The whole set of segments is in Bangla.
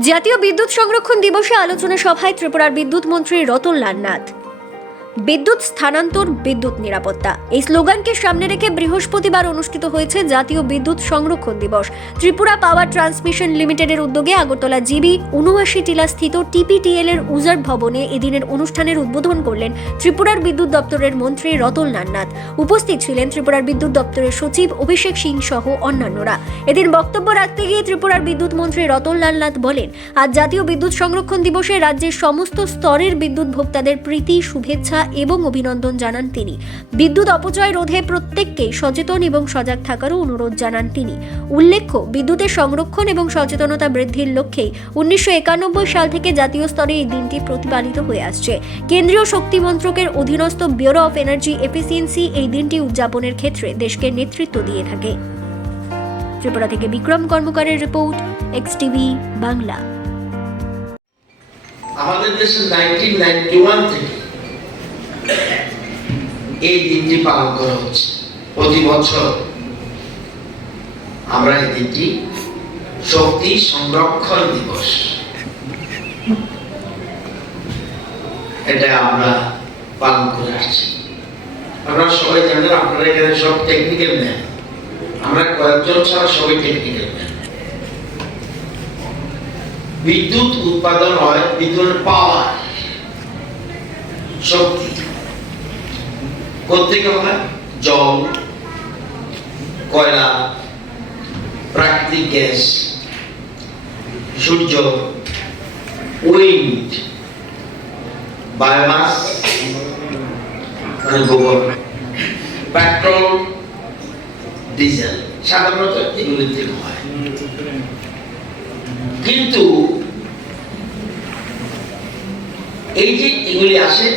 জাতীয় বিদ্যুৎ সংরক্ষণ দিবসে আলোচনা সভায় ত্রিপুরার বিদ্যুৎ মন্ত্রী রতন লাল নাথ। বিদ্যুৎ স্থানান্তর, বিদ্যুৎ নিরাপত্তা। এই স্লোগানকে সামনে রেখে বৃহস্পতিবার অনুষ্ঠিত হয়েছে জাতীয় বিদ্যুৎ সংরক্ষণ দিবস। ত্রিপুরা পাওয়ার ট্রান্সমিশন লিমিটেডের উদ্যোগে আগরতলা জিবি উনআশি টিলা স্থিত টিপিটিএল এর উজার ভবনে এদিনের অনুষ্ঠানের উদ্বোধন করলেন ত্রিপুরার বিদ্যুৎ দপ্তরের মন্ত্রী রতন লালনাথ উপস্থিত ছিলেন ত্রিপুরার বিদ্যুৎ দপ্তরের সচিব অভিষেক সিং সহ অন্যান্যরা। এদিন বক্তব্য রাখতে গিয়ে ত্রিপুরার বিদ্যুৎ মন্ত্রী রতন লালনাথ বলেন, আজ জাতীয় বিদ্যুৎ সংরক্ষণ দিবসে রাজ্যের সমস্ত স্তরের বিদ্যুৎ ভোক্তাদের প্রীতি, শুভেচ্ছা এবং অভিনন্দন জানান তিনি। বিদ্যুৎ অপচয় রোধে প্রত্যেককেই সচেতন এবং সজাগ থাকারও অনুরোধ জানান তিনি। উল্লেখ্য, বিদ্যুতের সংরক্ষণ এবং সচেতনতা বৃদ্ধির লক্ষ্যেই উনিশশো একানব্বই সাল থেকে জাতীয় স্তরে এই দিনটি প্রতিপালিত হয়ে আসছে। কেন্দ্রীয় শক্তি মন্ত্রকের অধীনস্থ ব্যুরো অফ এনার্জি এফিসিয়েন্সি এই দিনটি উদযাপনের ক্ষেত্রে দেশকে নেতৃত্ব দিয়ে থাকে। ত্রিপুরা থেকে বিক্রম কর্মকারের রিপোর্ট, এক্স টিভি, বাংলা। আমাদের দেশে নাইনটিন নাইনটি ওয়ান থেকে এই দিনটি পালন করা হচ্ছে। প্রতি বছর আমরা এই দিনটি শক্তি সংরক্ষণ দিবস। এটা আমরা পালন করে আসছি। আপনারা সবাই জানেন, আপনারা এখানে সব টেকনিক্যাল ম্যান আমরা কয়েকজন ছাড়া সবাই টেকনিক্যাল ম্যান বিদ্যুৎ উৎপাদন হয় বিদ্যুৎ পাওয়ার শক্তি কোথেকে হয় জল, কয়লা, প্রাকৃতিক গ্যাস, সূর্য উইন্ড বায়োমাস গোবর। পেট্রোল ডিজেল সাধারণত এগুলি থেকে হয়। কিন্তু এই যে এগুলি আসে,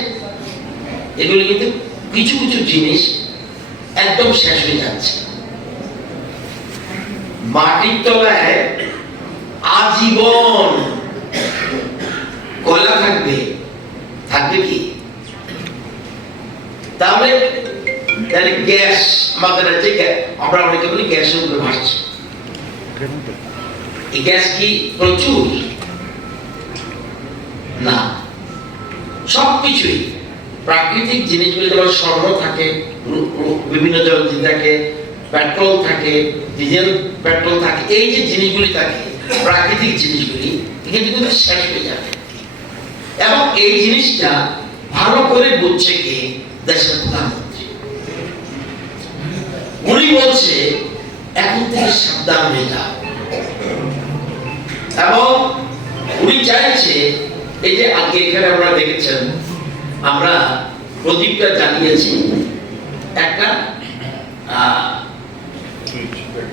এগুলি কিন্তু কিছু কিছু জিনিস একদম শেষ হয়ে যাচ্ছে। মাটির তলায় আজীবন কয়লা থাকবে? থাকবে কি? তাহলে তাহলে গ্যাস আমাদের আছে আমরা অনেকে বলি গ্যাসের উপরে ভাসছে। এই গ্যাস কি প্রচুর? না। সবকিছুই প্রাকৃতিক জিনিসগুলি যেমন স্বর্ণ থাকে বিভিন্ন জ্বলজি থাকে, পেট্রোল থাকে, ডিজেল, পেট্রোল থাকে, এই যে জিনিসগুলি থাকে, প্রাকৃতিক জিনিসগুলি কিন্তু কিন্তু শেষ হয়ে যাবে। এবং এই জিনিসটা ভালো করে বুঝছে কে? দেশের প্রধানমন্ত্রী। উনি বলছে, এখন থেকে সাবধান হয়ে যাও। এবং উনি চাইছে, এই যে আজকে এখানে আমরা দেখেছেন আমরা প্রদীপটা জ্বালিয়েছি একটা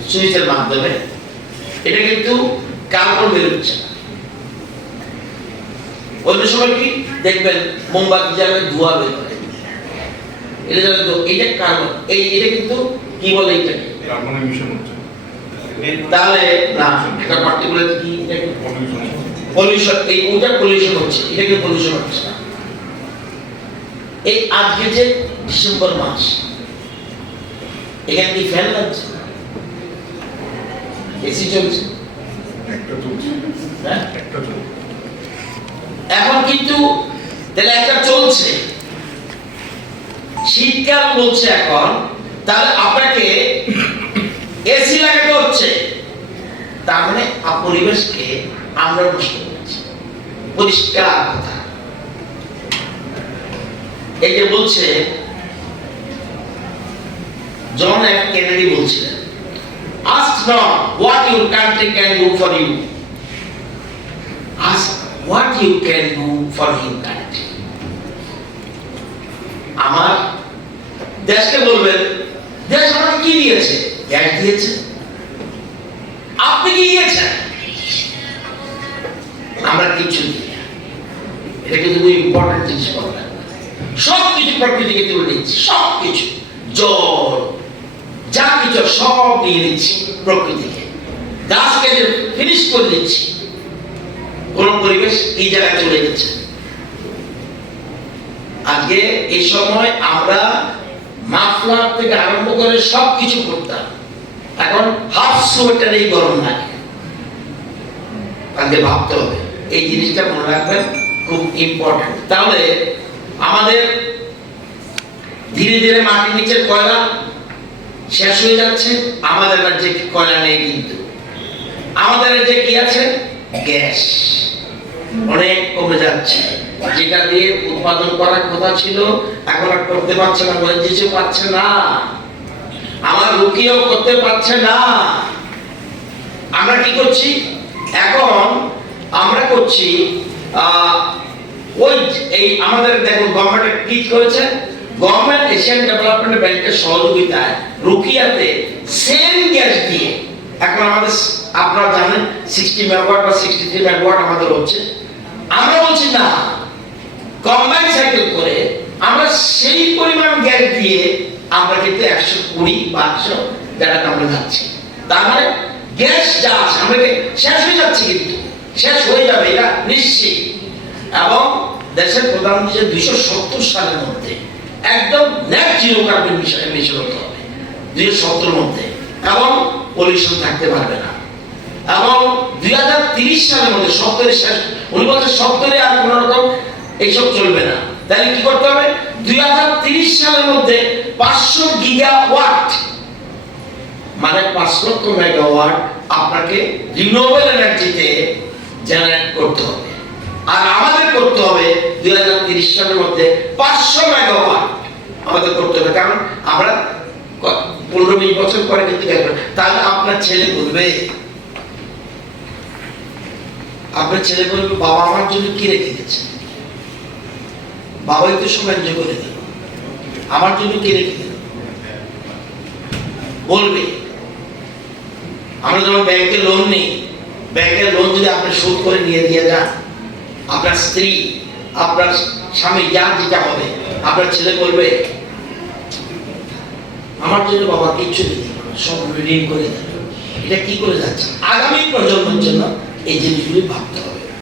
সুইচের মাধ্যমে। এটা কিন্তু কার্বন বেরোচ্ছে অন্য সময় কি? দেখবেন মোমবাতি জ্বালালে ধোয়া বের এটা ধোঁয়া- এইটা কার্বন এই এটা কিন্তু কি বলে এটাকে? হচ্ছে। তাহলে না এটা পার্টিকুলার কি? এটাকে পলিউশন এই ওটা পলিউশন হচ্ছে এটা কি পলিউশন হচ্ছে না। এই আজকে যে ডিসেম্বর মাস। এখানে কি ফ্যান লাগছে? এসি চলছে। একটা চলছে। হ্যাঁ? একটা এখন কিন্তু তাহলে একটা চলছে। শীতকাল বলছে এখন তাহলে আপনাকে এসি লাগাতে হচ্ছে। তার মানে পরিবেশকে আমরা নষ্ট করছি। পরিষ্কার কথা। এই যে বলছে, জন এফ কেনেডি বলছিলেন ask not what your country can do for you what you can do for your country. আমার দেশকে বলবেন, দেশ আমাকে কি দিয়েছে? দিয়েছে। আপনি কি দিয়েছেন? আমরা কিছু দিই এটা কিন্তু ইম্পর্টেন্ট জিনিস বলবেন সব কিছু প্রকৃতিকে তুলে নিচ্ছি সব কিছু জল, যা কিছু সব নিয়ে নিচ্ছি প্রকৃতিকে। গাছকে ফিনিশ করে দিচ্ছি। কোন পরিবেশ এই জায়গায় চলে গেছে। আজকে এই সময় আমরা মাফলার থেকে আরম্ভ করে সব কিছু করতাম। এখন হাফ সোয়েটারেই গরম লাগে। তাকে ভাবতে হবে, এই জিনিসটা মনে রাখবেন খুব ইম্পর্টেন্ট তাহলে আমাদের ধীরে ধীরে মাটির নিচের কয়লা শেষ হয়ে যাচ্ছে। আমাদের রাজ্যে কয়লা নেই কিন্তু। আমাদের রাজ্যে কি আছে? গ্যাস। অনেক কমে যাচ্ছে। যেটা দিয়ে উৎপাদন করার কথা ছিল, এখন আর করতে পারছে না বলে কিছু পাচ্ছে না। আমার রুকিও করতে পারছে না। আমরা কি করছি? এখন আমরা করছি এই আমাদের গভর্নমেন্ট কি করেছে গভর্নমেন্ট এশিয়ান ডেভেলপমেন্ট ব্যাংকের সহযোগিতায় রুকিয়াতে সেম গ্যাস দিয়ে, এখন আমাদের আপনারা জানেন সিক্সটি মেগাওয়াট বা সিক্সটি থ্রি মেগাওয়াট আমাদের হচ্ছে। আমরা বলছি না কম্বাইন সাইকেল করে আমরা সেই পরিমাণ গ্যাস দিয়ে আমরা কিন্তু একশো কুড়ি বা একশো টাকাতে আমরা যাচ্ছি। তার মানে গ্যাস যা আছে শেষ হয়ে যাচ্ছে কিন্তু। শেষ হয়ে যাবে, এটা নিশ্চিত। এবং দেশের প্রধানমন্ত্রী দুইশো সত্তর সালের মধ্যে একদম নেট জিরো কার্বন মিশন হতে হবে। দুইশো সত্তর মধ্যে। এবং পলিউশন থাকতে পারবে না। এবং দুই হাজার তিরিশ সালের মধ্যে সত্তরের শেষ, উনি সত্তরে আর কোনো রকম এইসব চলবে না। তাহলে কি করতে হবে? দুই হাজার তিরিশ সালের মধ্যে পাঁচশো গিগা ওয়াট মানে পাঁচ লক্ষ মেগাওয়াট আপনাকে রিনিউয়েবল এনার্জিতে জেনারেট করতে হবে। আর আমাদের করতে হবে দুই হাজার তিরিশ সালের মধ্যে পাঁচশো মেগাওয়াট আমাদের করতে হবে। কারণ আমরা পনেরো বিশ বছর পরে কিন্তু তাহলে আপনার ছেলে বলবে, আপনার ছেলে বলবে, বাবা আমার জন্য কি রেখে গেছে? বাবাই তো সব এনজয় করে দিল। আমার জন্য কি রেখে গেল বলবে, আমরা যখন ব্যাংকে লোন নিই। ব্যাংকের লোন যদি আপনি শোধ করে নিয়ে দিয়ে যান আপনার স্ত্রী, আপনার স্বামী, যা যেটা হবে, আপনার ছেলে বলবে, আমার জন্য বাবা কিচ্ছু দিতে সব ঋণ করে দেবে এটা কি করে যাচ্ছে? আগামী প্রজন্মের জন্য এই জিনিসগুলি ভাবতে হবে।